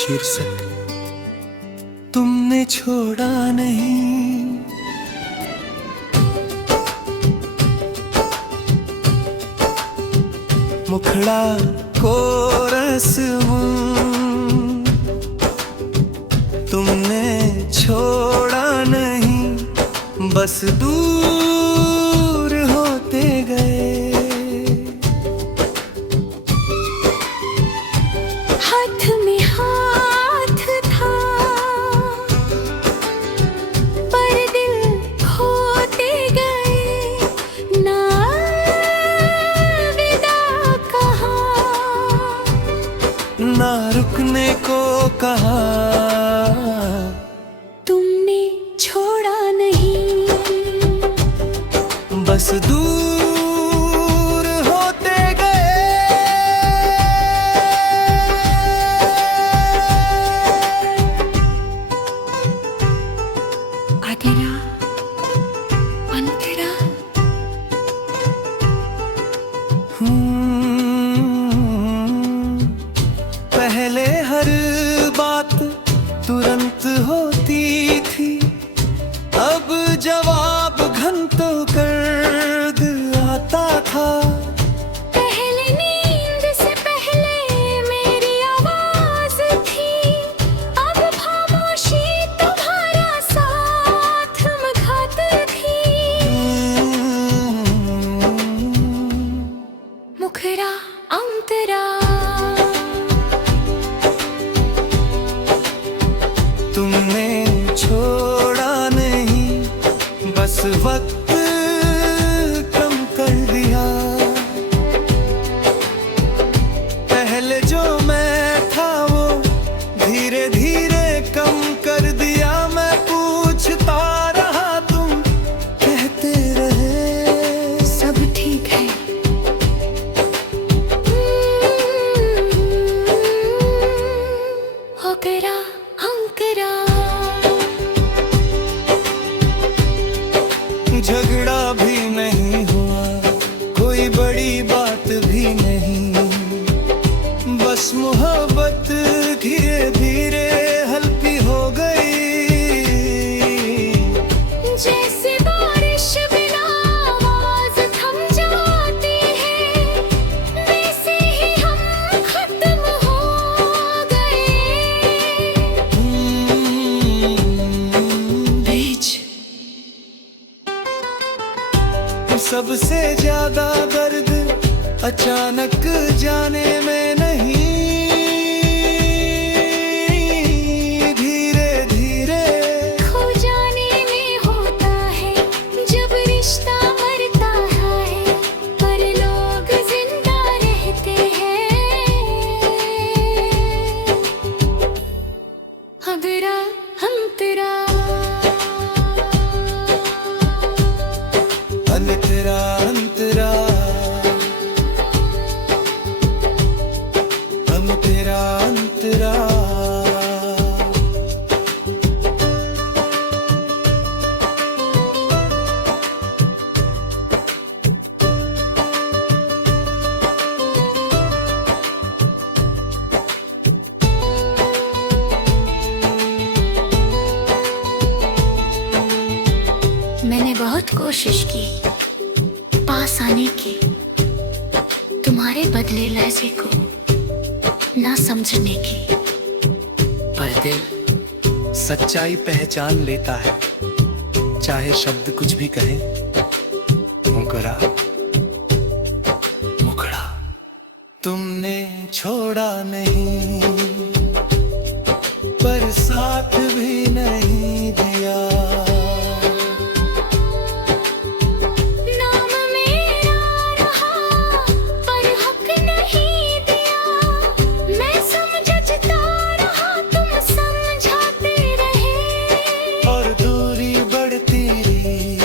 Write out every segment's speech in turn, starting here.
शीर्षक तुमने छोड़ा नहीं। मुखड़ा को रस्म तुमने छोड़ा नहीं, बस दूर होते गए। हाथ में हाथ था पर दिल खोते गए, ना विदा कहा ना रुकने को कहा, तुमने छोड़ा नहीं, बस दूर होते गए। अधरा अंतरा पहले हर बात तुरंत होती थी, अब जवाब घंटों कर आता था। पहले नींद से पहले मेरी आवाज थी, अब खामोशी तुम्हारा साथ मघात थी। मुखरा अंतरा तुमने छोड़ा नहीं, बस वक्त कम कर दिया। पहले जो मैं था वो धीरे धीरे कम कर दिया। मैं पूछता रहा, तुम कहते रहे सब ठीक है। होकरा अंकरा झगड़ा भी नहीं हुआ, कोई बड़ी बात भी नहीं, बस मोहब्बत धीरे धीरे हल्की हो गई। जैसे बारिश बिना आवाज थम जाती है, वैसे ही हम खत्म हो गए। बीच सबसे ज्यादा दर्द अचानक जाने में नहीं, धीरे धीरे खो जाने में होता है। जब रिश्ता मरता है पर लोग जिंदा रहते हैं। अधरा अंतरा अंतरा अंतरा अंतरा अंतरा। मैंने बहुत कोशिश की पास आने की, तुम्हारे बदले लहजे को ना समझने की। पर दिल सच्चाई पहचान लेता है, चाहे शब्द कुछ भी कहे। मुकरा मुखड़ा तुमने छोड़ा नहीं, पर साथ भी नहीं दिया। नाम मेरा रहा पर हक नहीं दिया। मैं समझता रहा, तुम समझाते रहे, और दूरी बढ़ती रही।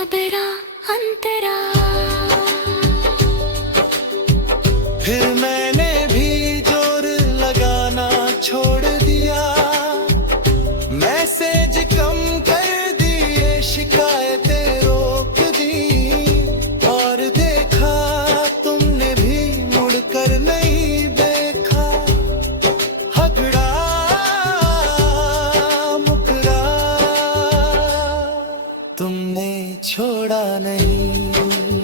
अधरा अंतरा फिर मैंने भी जोर लगाना छोड़ दिया। मैसेज कम कर दिए, शिकायतें रोक दी, और देखा तुमने भी छोड़ा नहीं,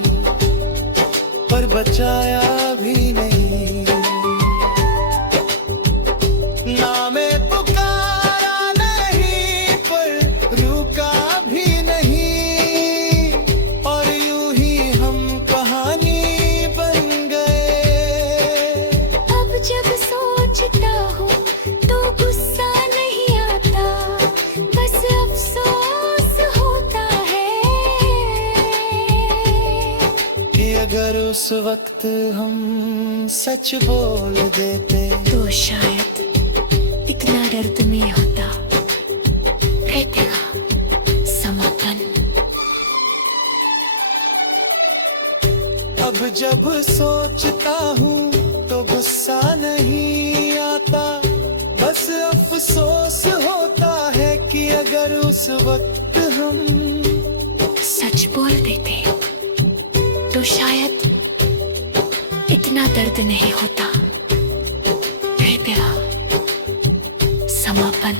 पर बचाया भी नहीं। नामे पुकारा नहीं, पर रुका भी नहीं, और यूं ही हम कहानी बन गए। अब जब सोचता हूँ तो गुस्सा नहीं आता, बस अफसोस होता है कि अगर उस वक्त हम सच बोल देते तो शायद इतना दर्द नहीं होता। रहतेगा समापन। अब जब सोचता हूँ तो गुस्सा नहीं आता, बस अफसोस होता है कि अगर उस वक्त हम सच बोल देते तो शायद इतना दर्द नहीं होता। रहतेगा समापन।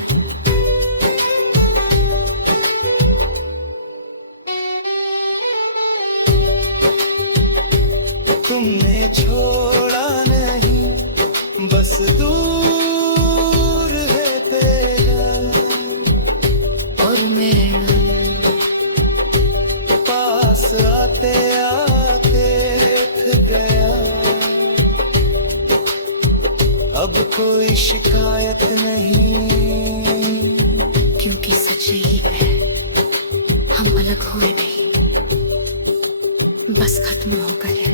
तुमने छोड़ा नहीं, बस दूर है तेरा, और मेरे पास आते आते थक गया। अब कोई शिकायत नहीं, क्योंकि सच यही है, हम अलग हुए नहीं, बस खत्म हो गए।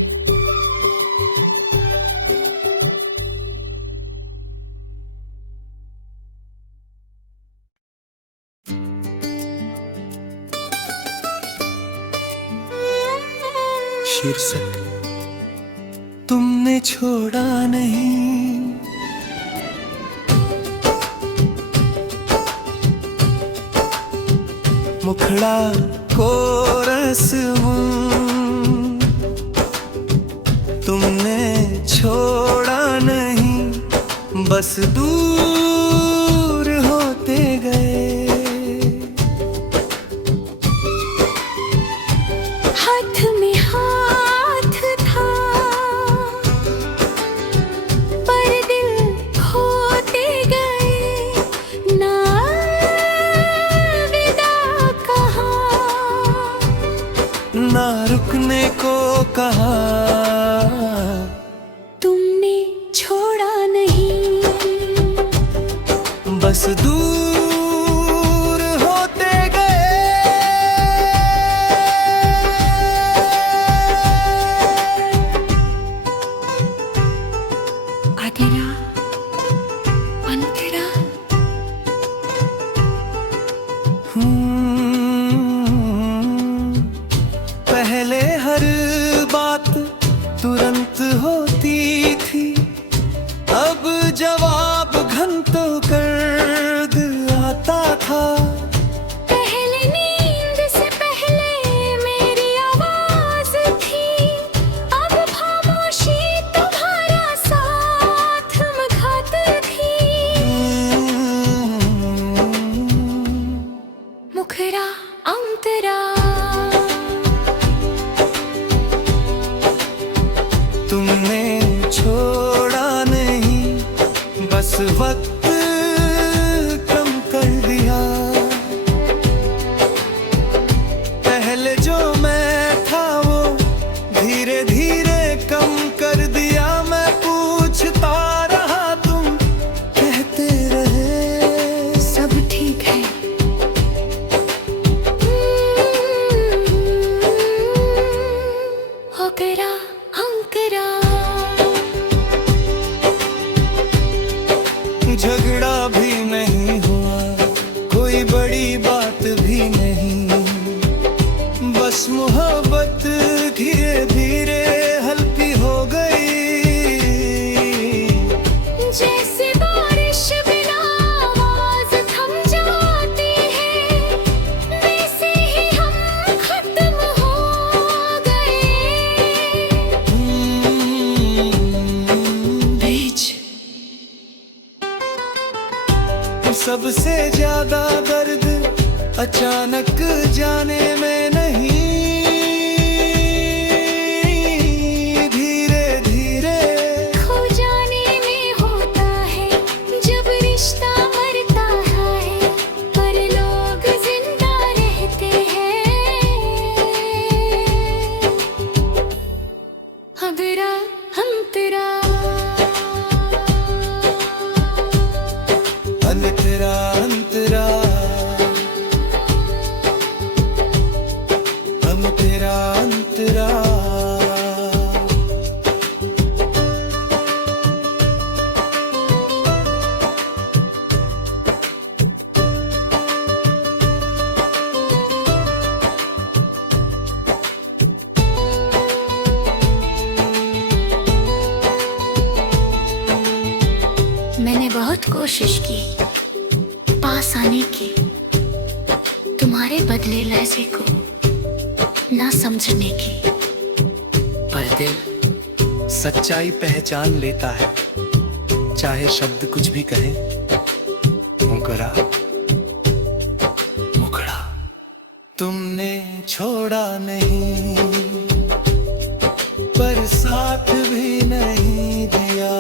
शीर्षक तुमने छोड़ा नहीं। मुखड़ा कोरस हूँ, तुमने छोड़ा नहीं, बस दूर होते गए। हाथ में हाथ था, पर दिल खोते गए। ना विदा कहा, ना रुकने को कहा, तुमने छोड़ा नहीं, बस दूर होते गए। आधेरा अंधेरा। पहले हर बात तुरंत होती थी, अब जवाब घंटों कर आता था। पहले नींद से पहले मेरी आवाज थी, अब खामोशी तुम्हारा साथ मघात थी। मुखरा अंतरा। तुमने छोड़ा नहीं, बस वक्त कम कर दिया। पहले जो मैं था वो धीरे धीरे कम कर दिया। मैं पूछता रहा, तुम कहते रहे सब ठीक है। होकरा अंकरा। झगड़ा भी नहीं हुआ, कोई बड़ी बात भी नहीं, बस मोहब्बत धीरे धीरे हल्की हो गई। जैसे बारिश बिना आवाज थम जाती है, वैसे ही हम खत्म हो गए। बीच सबसे ज्यादा दर्द अचानक जाने में नहीं, हम तेरा अंतरा। मैंने बहुत कोशिश की पास आने की, तुम्हारे बदले लहजे को ना समझने की। पर दिल सच्चाई पहचान लेता है, चाहे शब्द कुछ भी कहे। मुकरा मुकरा तुमने छोड़ा नहीं, पर साथ भी नहीं दिया।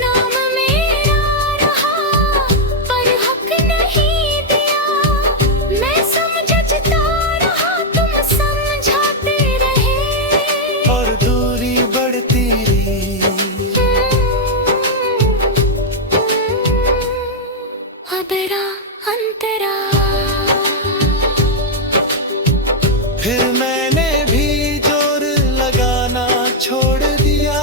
नाम मेरा रहा पर हक नहीं दिया। मैं समझता रहा तुम समझाते रहे, और दूरी बढ़ती रही। अबरा अंतरा। फिर मैंने भी जोर लगाना छोड़ दिया,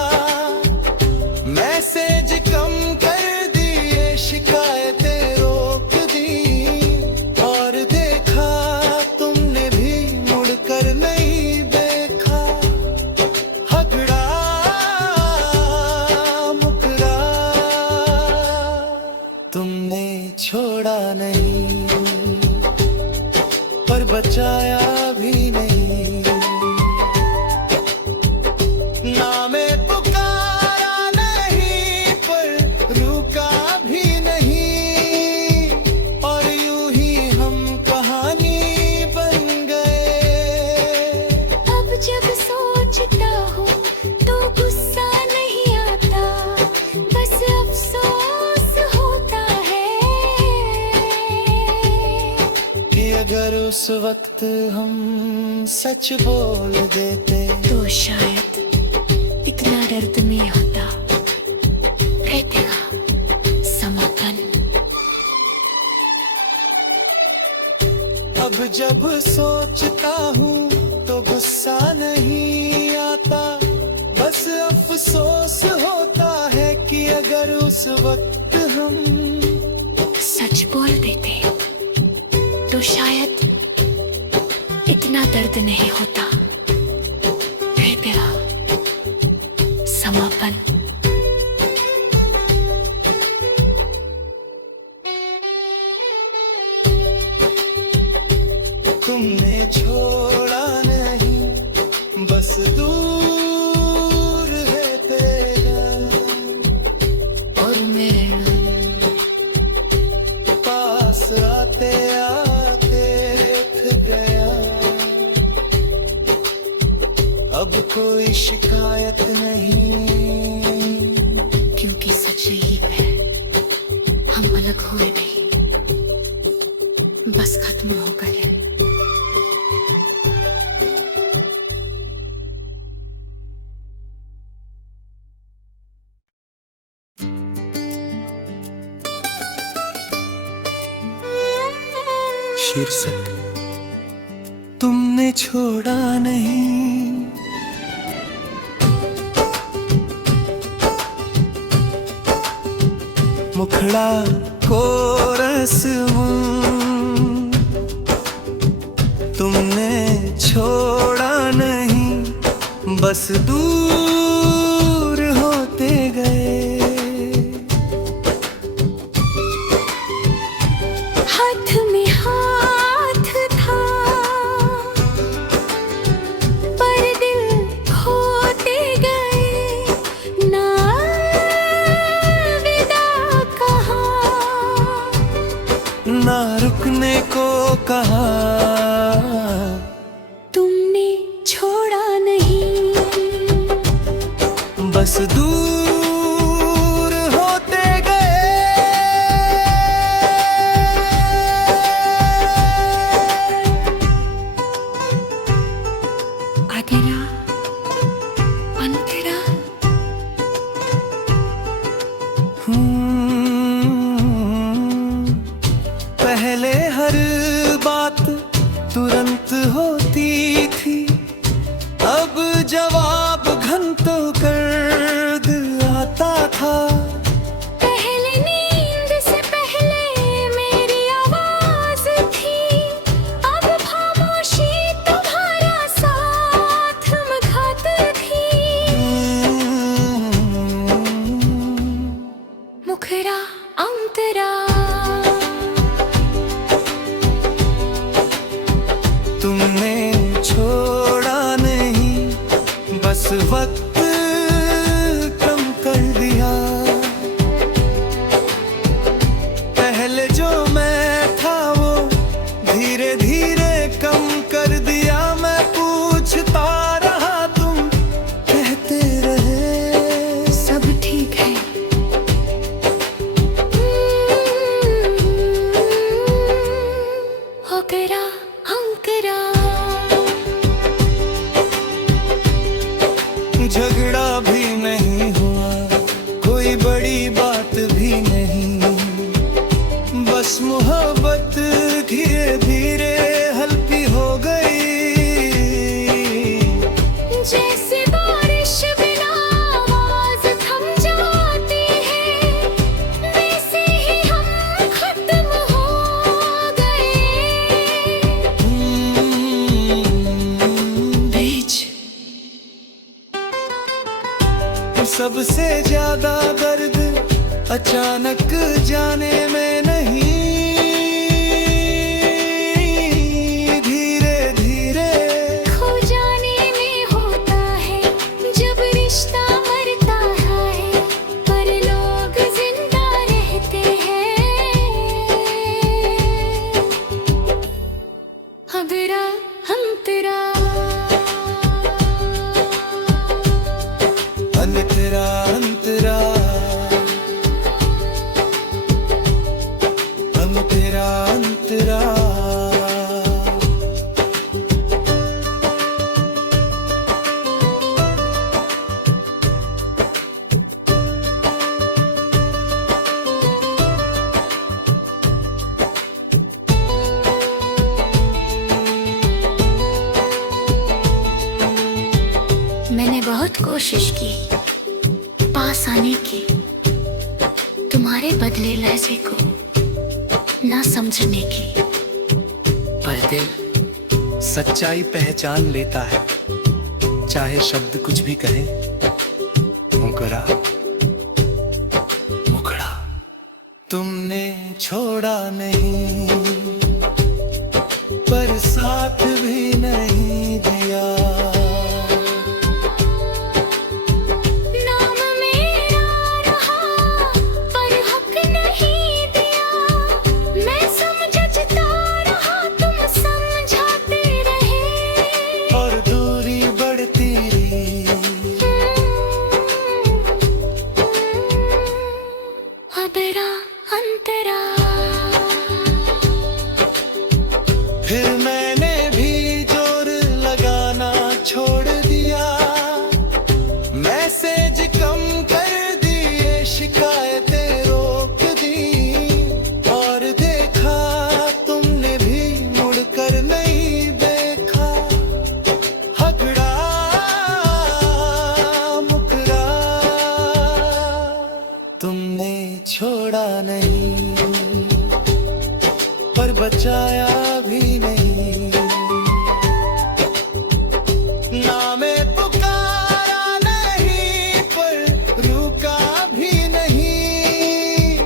मैसेज कम कर दिए, शिकायतें रोक दी। और देखा तुमने भी मुड़कर नहीं देखा। हगड़ा मुकरा तुमने छोड़ा नहीं, पर बचाया भी नहीं। नामे पुकारा नहीं, पर रुका भी नहीं। और यूं ही हम कहानी बन गए। अब जब सोचता हूँ तो गुस्सा नहीं आता, बस अफसोस होता है कि अगर उस वक्त हम सच बोल देते, तो शायद इतना दर्द नहीं होता। रहतेगा समापन। अब जब सोचता हूँ तो गुस्सा नहीं आता, बस अफसोस होता है कि अगर उस वक्त हम सच बोल देते तो शायद इतना दर्द नहीं होता। रहतेगा समापन। तुमने छोड़ा नहीं, बस दूर है तेरा। और मेरे पास आते आते थक गया। अब कोई शिकायत नहीं, क्योंकि सच यही है, हम अलग हुए नहीं, बस खत्म हो गए। शीर्षक तुमने छोड़ा नहीं। मुखड़ा कोरस हूँ, तुमने छोड़ा नहीं, बस दूर होते गए। हाथ में हाथ था पर दिल खोते गए, ना विदा कहा, ना रुकने को कहा। तुमने छोड़ा नहीं, बस दूर होते गए। अधेरा अंधेरा। पहले हर बार तुरंत होती थी, अब जवाब घंटों कर आता था। पहले नींद से पहले मेरी आवाज थी, अब खामोशी तुम्हारा साथ मघाती थी। मुखरा अंतरा तुमने छोड़ा नहीं, बस वक्त कम कर दिया। पहले जो मैं था वो धीरे धीरे कम कर दिया। मैं पूछता रहा, तुम कहते रहे सब ठीक है। होकरा अंकरा झगड़ा भी नहीं हुआ, कोई बड़ी बात भी नहीं, बस मोहब्बत धीरे धीरे हल्की हो गई। जैसे बारिश बिना आवाज थम जाती है, वैसे ही हम खत्म हो गए। बीच सबसे ज्यादा दर्द अचानक जाने में नहीं, धीरे धीरे खो जाने में होता है। जब रिश्ता मरता है पर लोग जिंदा रहते हैं। हगरा हम तेरा अंतरा अंतरा अंतरा अंतरा। मैंने बहुत कोशिश की पास आने की, तुम्हारे बदले लहजे को ना समझने की। पर दिल सच्चाई पहचान लेता है, चाहे शब्द कुछ भी कहे। मुकरा मुकरा तुमने छोड़ा नहीं, पर साथ भी नहीं दिया। नाम मेरा रहा पर हक नहीं दिया। मैं समझता रहा, तुम समझाते रहे। और दूरी बढ़ती रही। हबरा अंतरा फिर मैंने भी जोर लगाना छोड़ दिया। मैसेज कम कर दिए, शिकायतें रोक दी, और देखा तुमने भी मुड़कर नहीं देखा। हगड़ा मुकरा तुमने छोड़ा नहीं, पर बचाया भी नहीं। ना मैं पुकारा नहीं, पर रुका भी नहीं,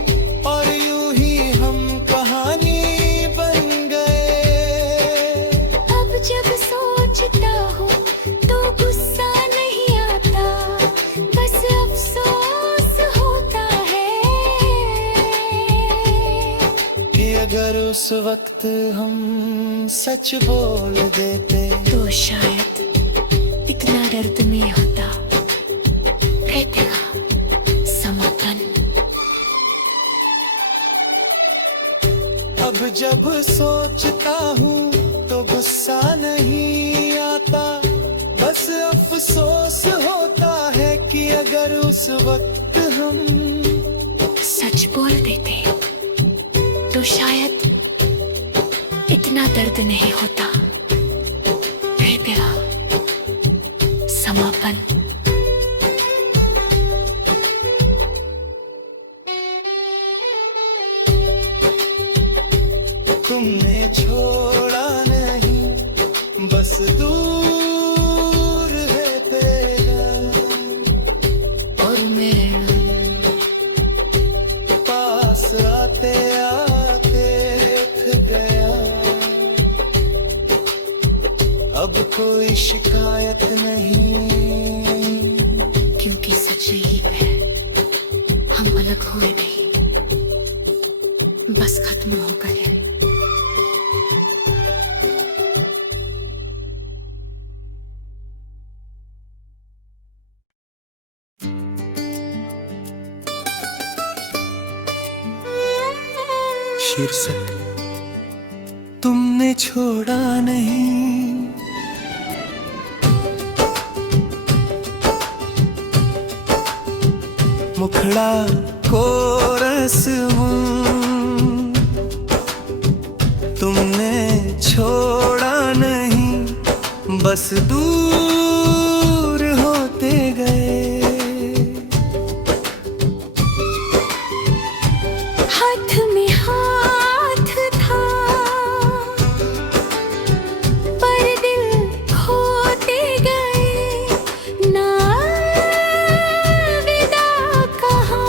और यूं ही हम कहानी बन गए। अब जब सोचता हूँ तो गुस्सा नहीं आता, बस अफसोस होता है कि अगर उस वक्त हम सच बोल देते तो शायद इतना दर्द नहीं होता। कहते हैं समापन। अब जब सोचता हूँ तो गुस्सा नहीं आता, बस अफसोस होता है कि अगर उस वक्त हम सच बोल देते तो शायद इतना दर्द नहीं होता। तुमने छोड़ा नहीं, बस दूर है तेरा और मेरा पास आते आते थक गया। अब कोई शिकायत नहीं, क्योंकि सच यही है, हम अलग हुए नहीं, बस खत्म हो गए। शीर्षक तुमने छोड़ा नहीं। मुखड़ा कोरस हूँ, तुमने छोड़ा नहीं, बस दूर होते गए। हाथ में हाथ था, पर दिल खोते गए, ना विदा कहा,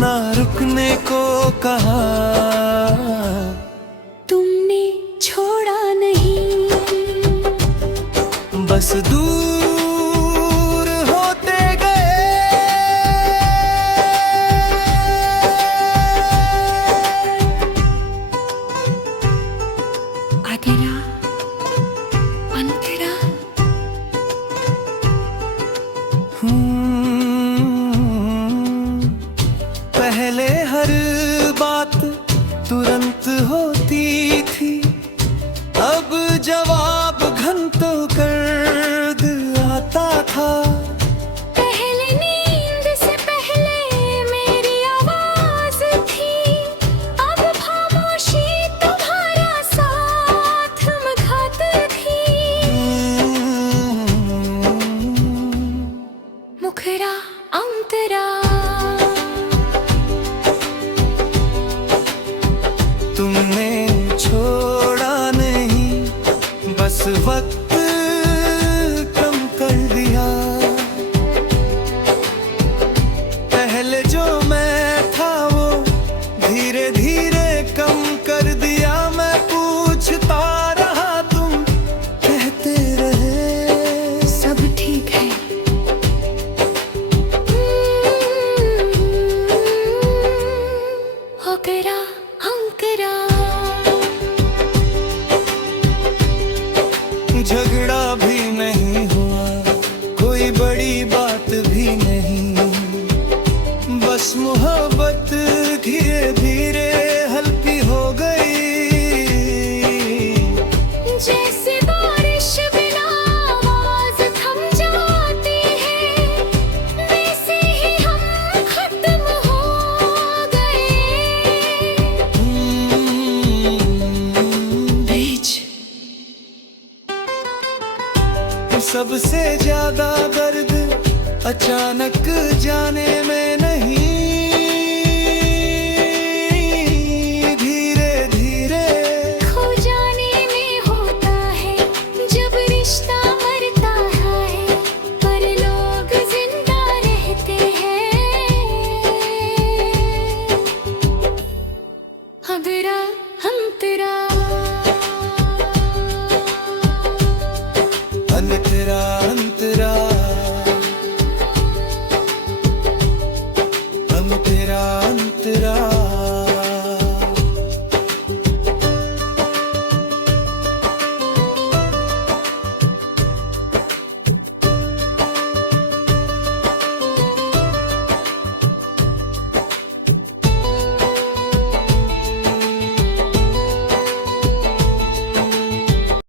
ना रुकने को कहा। तुमने छोड़ा नहीं, बस दूर होते गए। अधरा अंतरा पहले हर बात तुरंत होती थी, अब जवाब घंटों कर आता था। पहले नींद से पहले मेरी आवाज थी, अब खामोशी तुम्हारा साथ मघाती थी। मुखरा अंतरा तुमने छोड़ा नहीं, बस वक्त कम कर दिया। पहले जो मैं था वो धीरे धीरे कम कर दिया। मैं पूछता रहा, तुम कहते रहे सब ठीक है। होकरा अंकरा झगड़ा भी नहीं हुआ, कोई बड़ी बात भी नहीं, बस मोहब्बत धीरे धीरे हल्की हो गई। जैसे बारिश बिना आवाज थम जाती है, वैसे ही हम खत्म हो गए। बीच सबसे ज्यादा दर्द अचानक जाने में नहीं, धीरे धीरे खो जाने में होता है। जब रिश्ता मरता है, पर लोग जिंदा रहते हैं। अगरा हम तेरा